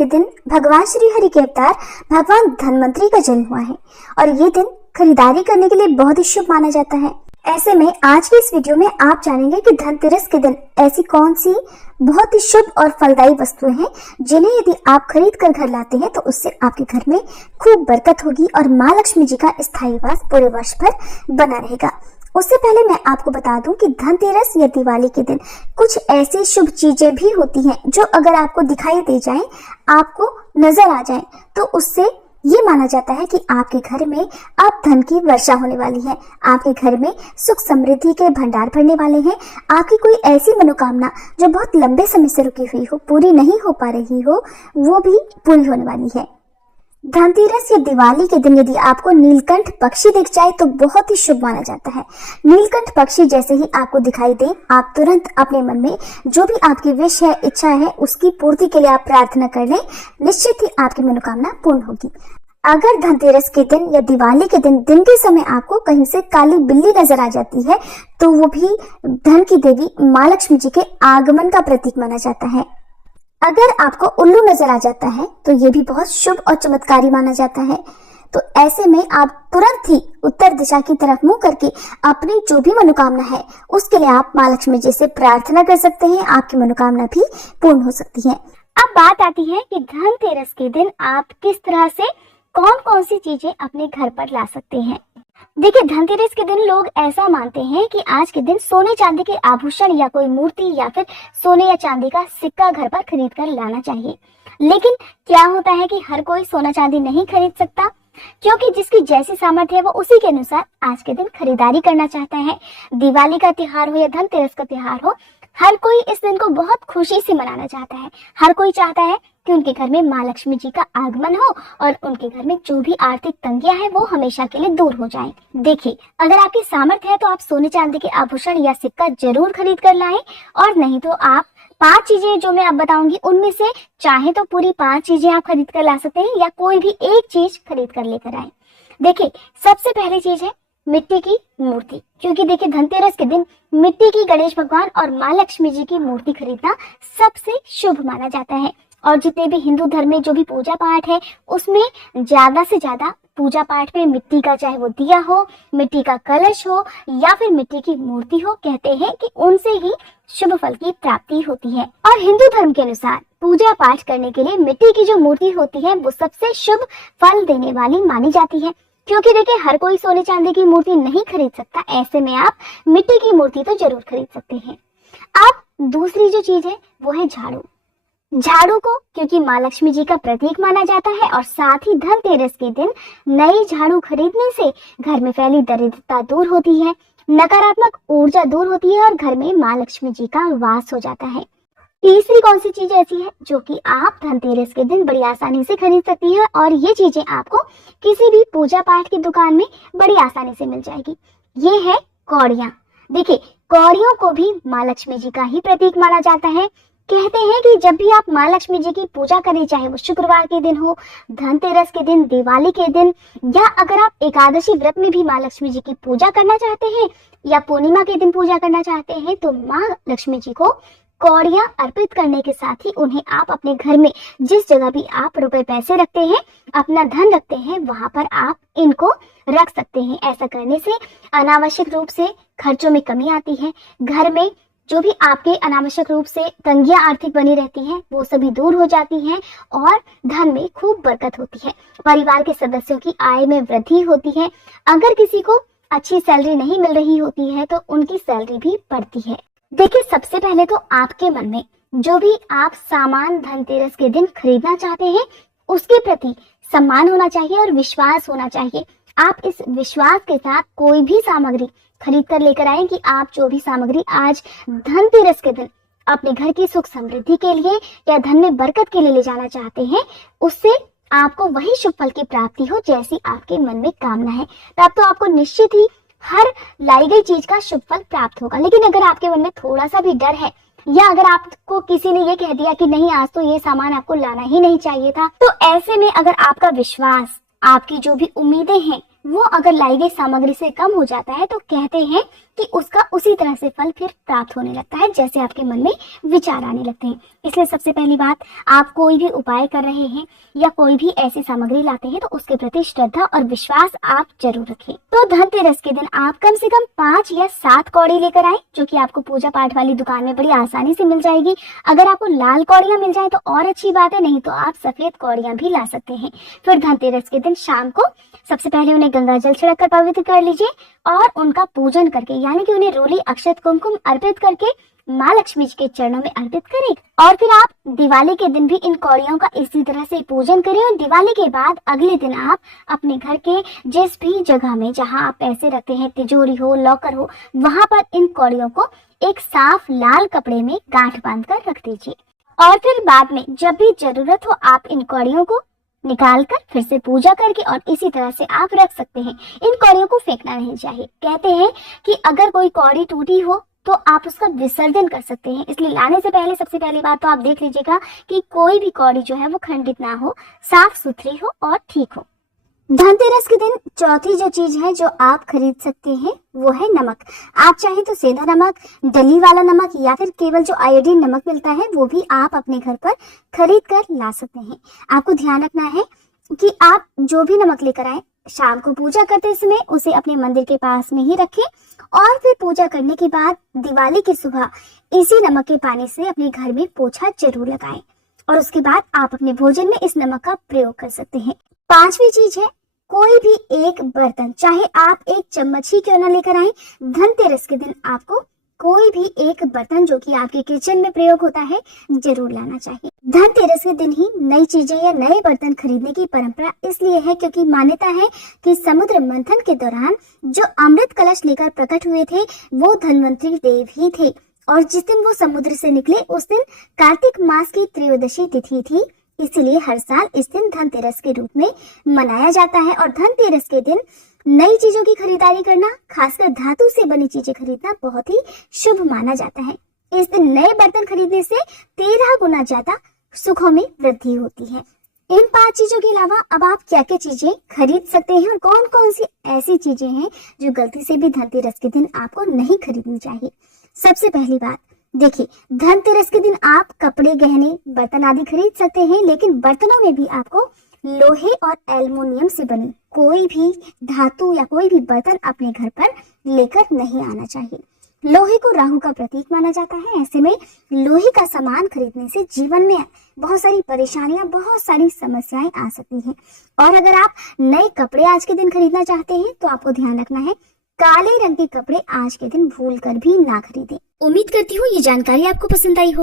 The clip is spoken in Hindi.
के दिन भगवान श्री हरि के अवतार भगवान धन्वंतरी का जन्म हुआ है और ये दिन खरीदारी करने के लिए बहुत ही शुभ माना जाता है। ऐसे में आज की इस वीडियो में आप जानेंगे कि धनतेरस के दिन ऐसी कौन सी बहुत ही शुभ और फलदायी वस्तुएं हैं जिन्हें यदि आप खरीद कर घर लाते हैं तो उससे आपके घर में खूब बरकत होगी और माँ लक्ष्मी जी का स्थायी वास पूरे वर्ष भर बना रहेगा। उससे पहले मैं आपको बता दूं कि धनतेरस या दिवाली के दिन कुछ ऐसी शुभ चीजें भी होती हैं जो अगर आपको दिखाई दे जाएं, आपको नजर आ जाएं, तो उससे ये माना जाता है कि आपके घर में अब धन की वर्षा होने वाली है, आपके घर में सुख समृद्धि के भंडार भरने वाले हैं, आपकी कोई ऐसी मनोकामना जो बहुत लंबे समय से रुकी हुई हो, पूरी नहीं हो पा रही हो, वो भी पूरी होने वाली है। धनतेरस या दिवाली के दिन यदि आपको नीलकंठ पक्षी दिख जाए तो बहुत ही शुभ माना जाता है। नीलकंठ पक्षी जैसे ही आपको दिखाई दे, आप तुरंत अपने मन में जो भी आपकी विश है, इच्छा है, उसकी पूर्ति के लिए आप प्रार्थना कर लें, निश्चित ही आपकी मनोकामना पूर्ण होगी। अगर धनतेरस के दिन या दिवाली के दिन के समय आपको कहीं से काली बिल्ली नजर आ जाती है तो वो भी धन की देवी माँ लक्ष्मी जी के आगमन का प्रतीक माना जाता है। अगर आपको उल्लू नजर आ जाता है तो ये भी बहुत शुभ और चमत्कारी माना जाता है। तो ऐसे में आप तुरंत ही उत्तर दिशा की तरफ मुंह करके अपनी जो भी मनोकामना है उसके लिए आप माँ लक्ष्मी जी से प्रार्थना कर सकते हैं, आपकी मनोकामना भी पूर्ण हो सकती है। अब बात आती है कि धनतेरस के दिन आप किस तरह से कौन कौन सी चीजें अपने घर पर ला सकते हैं। देखिए, धनतेरस के दिन लोग ऐसा मानते हैं कि आज के दिन सोने चांदी के आभूषण या कोई मूर्ति या फिर सोने या चांदी का सिक्का घर पर खरीद कर लाना चाहिए। लेकिन क्या होता है कि हर कोई सोना चांदी नहीं खरीद सकता, क्योंकि जिसकी जैसी सामर्थ्य है वो उसी के अनुसार आज के दिन खरीदारी करना चाहता है। दिवाली का त्योहार हो या धनतेरस का त्योहार हो, हर कोई इस दिन को बहुत खुशी से मनाना चाहता है। हर कोई चाहता है कि उनके घर में माँ लक्ष्मी जी का आगमन हो और उनके घर में जो भी आर्थिक तंगियां हैं वो हमेशा के लिए दूर हो जाएं। देखिए, अगर आपकी सामर्थ्य है तो आप सोने चांदी के आभूषण या सिक्का जरूर खरीद कर लाएं, और नहीं तो आप 5 चीजें जो मैं अब बताऊंगी उनमें से चाहे तो पूरी 5 चीजें आप खरीद कर ला सकते हैं या कोई भी एक चीज खरीद कर लेकर आए। देखिए, सबसे पहली चीज है मिट्टी की मूर्ति, क्योंकि देखिए धनतेरस के दिन मिट्टी की गणेश भगवान और माँ लक्ष्मी जी की मूर्ति खरीदना सबसे शुभ माना जाता है। और जितने भी हिंदू धर्म में जो भी पूजा पाठ है उसमें ज्यादा से ज्यादा पूजा पाठ में मिट्टी का, चाहे वो दिया हो, मिट्टी का कलश हो या फिर मिट्टी की मूर्ति हो, कहते हैं कि उनसे ही शुभ फल की प्राप्ति होती है। और हिंदू धर्म के अनुसार पूजा पाठ करने के लिए मिट्टी की जो मूर्ति होती है वो सबसे शुभ फल देने वाली मानी जाती है, क्योंकि देखिए हर कोई सोने चांदी की मूर्ति नहीं खरीद सकता। ऐसे में आप मिट्टी की मूर्ति तो जरूर खरीद सकते हैं। अब दूसरी जो चीज है वो है झाड़ू। झाड़ू को क्योंकि माँ लक्ष्मी जी का प्रतीक माना जाता है और साथ ही धनतेरस के दिन नई झाड़ू खरीदने से घर में फैली दरिद्रता दूर होती है, नकारात्मक ऊर्जा दूर होती है और घर में माँ लक्ष्मी जी का वास हो जाता है। तीसरी कौन सी चीज ऐसी है जो कि आप धनतेरस के दिन बड़ी आसानी से खरीद सकती है, और ये चीजें आपको किसी भी पूजा पाठ की दुकान में बड़ी आसानी से मिल जाएगी। ये है कौड़ियाँ। देखिए, कौड़ियों को भी माँ लक्ष्मी जी का ही प्रतीक माना जाता है। कहते हैं कि जब भी आप माँ लक्ष्मी जी की पूजा करें, चाहे वो शुक्रवार के दिन हो, धनतेरस के दिन, दिवाली के दिन, या अगर आप एकादशी व्रत में भी माँ लक्ष्मी जी की पूजा करना चाहते हैं या पूर्णिमा के दिन पूजा करना चाहते हैं, तो माँ लक्ष्मी जी को कौड़ियाँ अर्पित करने के साथ ही उन्हें आप अपने घर में जिस जगह भी आप रुपए पैसे रखते हैं, अपना धन रखते हैं, वहां पर आप इनको रख सकते हैं। ऐसा करने से अनावश्यक रूप से खर्चों में कमी आती है। घर में जो भी आपके अनावश्यक रूप से तंगियां आर्थिक बनी रहती हैं वो सभी दूर हो जाती हैं और धन में खूब बरकत होती है। परिवार के सदस्यों की आय में वृद्धि होती है। अगर किसी को अच्छी सैलरी नहीं मिल रही होती है तो उनकी सैलरी भी बढ़ती है। देखिए, सबसे पहले तो आपके मन में जो भी आप सामान धनतेरस के दिन खरीदना चाहते हैं उसके प्रति सम्मान होना चाहिए और विश्वास होना चाहिए। आप इस विश्वास के साथ कोई भी सामग्री खरीद कर लेकर आए कि आप जो भी सामग्री आज धनतेरस के दिन अपने घर की सुख समृद्धि के लिए या धन में बरकत के लिए ले जाना चाहते हैं, उससे आपको वही शुभ फल की प्राप्ति हो जैसी आपके मन में कामना है। तब तो आपको निश्चित ही हर लाई गई चीज का शुभ फल प्राप्त होगा। लेकिन अगर आपके मन में थोड़ा सा भी डर है या अगर आपको किसी ने ये कह दिया कि नहीं, आज तो ये सामान आपको लाना ही नहीं चाहिए था, तो ऐसे में अगर आपका विश्वास, आपकी जो भी उम्मीदें हैं वो अगर लाई गई सामग्री से कम हो जाता है तो कहते हैं कि उसका उसी तरह से फल फिर प्राप्त होने लगता है जैसे आपके मन में विचार आने लगते हैं। इसलिए सबसे पहली बात, आप कोई भी उपाय कर रहे हैं या कोई भी ऐसी सामग्री लाते हैं तो उसके प्रति श्रद्धा और विश्वास आप जरूर रखें। तो धनतेरस के दिन आप कम से कम 5 या 7 कौड़ी लेकर आए, जो कि आपको पूजा पाठ वाली दुकान में बड़ी आसानी से मिल जाएगी। अगर आपको लाल कौड़ियां मिल जाए तो और अच्छी बात है, नहीं तो आप सफेद कौड़ियां भी ला सकते हैं। फिर धनतेरस के दिन शाम को सबसे पहले उन्हें गंगा जल छिड़क कर पवित्र कर लीजिए और उनका पूजन करके, यानी कि उन्हें रोली अक्षत कुमकुम अर्पित करके माँ लक्ष्मी जी के चरणों में अर्पित करें। और फिर आप दिवाली के दिन भी इन कौड़ियों का इसी तरह से पूजन करें और दिवाली के बाद अगले दिन आप अपने घर के जिस भी जगह में जहां आप पैसे रखते हैं, तिजोरी हो, लॉकर हो, वहां पर इन कौड़ियों को एक साफ लाल कपड़े में गांठ बांधकर रख दीजिए। और फिर बाद में जब भी जरूरत हो आप इन कौड़ियों को निकाल कर फिर से पूजा करके और इसी तरह से आप रख सकते हैं। इन कौड़ियों को फेंकना नहीं चाहिए। कहते हैं कि अगर कोई कौड़ी टूटी हो तो आप उसका विसर्जन कर सकते हैं, इसलिए लाने से पहले सबसे पहली बात तो आप देख लीजिएगा कि कोई भी कौड़ी जो है वो खंडित ना हो, साफ सुथरी हो और ठीक हो। धनतेरस के दिन चौथी जो चीज है जो आप खरीद सकते हैं वो है नमक। आप चाहे तो सेंधा नमक, डली वाला नमक या फिर केवल जो आयोडीन नमक मिलता है वो भी आप अपने घर पर खरीद कर ला सकते हैं। आपको ध्यान रखना है कि आप जो भी नमक लेकर आए, शाम को पूजा करते समय उसे अपने मंदिर के पास में ही रखें और फिर पूजा करने के बाद दिवाली की सुबह इसी नमक के पानी से अपने घर में पोछा जरूर लगाएं और उसके बाद आप अपने भोजन में इस नमक का प्रयोग कर सकते हैं। 5वीं चीज है, कोई भी एक बर्तन, चाहे आप एक चम्मच ही क्यों ना लेकर आए, धनतेरस के दिन आपको कोई भी एक बर्तन जो कि आपके किचन में प्रयोग होता है जरूर लाना चाहिए। धनतेरस के दिन ही नई चीजें या नए बर्तन खरीदने की परंपरा इसलिए है क्योंकि मान्यता है कि समुद्र मंथन के दौरान जो अमृत कलश लेकर प्रकट हुए थे वो धन्वंतरी देव ही थे और जिस दिन वो समुद्र से निकले उस दिन कार्तिक मास की त्रयोदशी तिथि थी। इसीलिए हर साल इस दिन धनतेरस के रूप में मनाया जाता है और धनतेरस के दिन नई चीजों की खरीदारी करना, खासकर धातु से बनी चीजें खरीदना बहुत ही शुभ माना जाता है। इस दिन नए बर्तन खरीदने से 13 गुना ज्यादा सुखों में वृद्धि होती है। इन 5 चीजों के अलावा अब आप क्या क्या चीजें खरीद सकते हैं और कौन कौन सी ऐसी चीजें हैं जो गलती से भी धनतेरस के दिन आपको नहीं खरीदनी चाहिए। सबसे पहली बात, देखिए, धनतेरस के दिन आप कपड़े, गहने, बर्तन आदि खरीद सकते हैं, लेकिन बर्तनों में भी आपको लोहे और एल्युमिनियम से बनी कोई भी धातु या कोई भी बर्तन अपने घर पर लेकर नहीं आना चाहिए। लोहे को राहु का प्रतीक माना जाता है। ऐसे में लोहे का सामान खरीदने से जीवन में बहुत सारी परेशानियां, बहुत सारी समस्याएं आ सकती हैं। और अगर आप नए कपड़े आज के दिन खरीदना चाहते हैं तो आपको ध्यान रखना है, काले रंग के कपड़े आज के दिन भूल कर भी ना खरीदें। उम्मीद करती हूँ ये जानकारी आपको पसंद आई हो।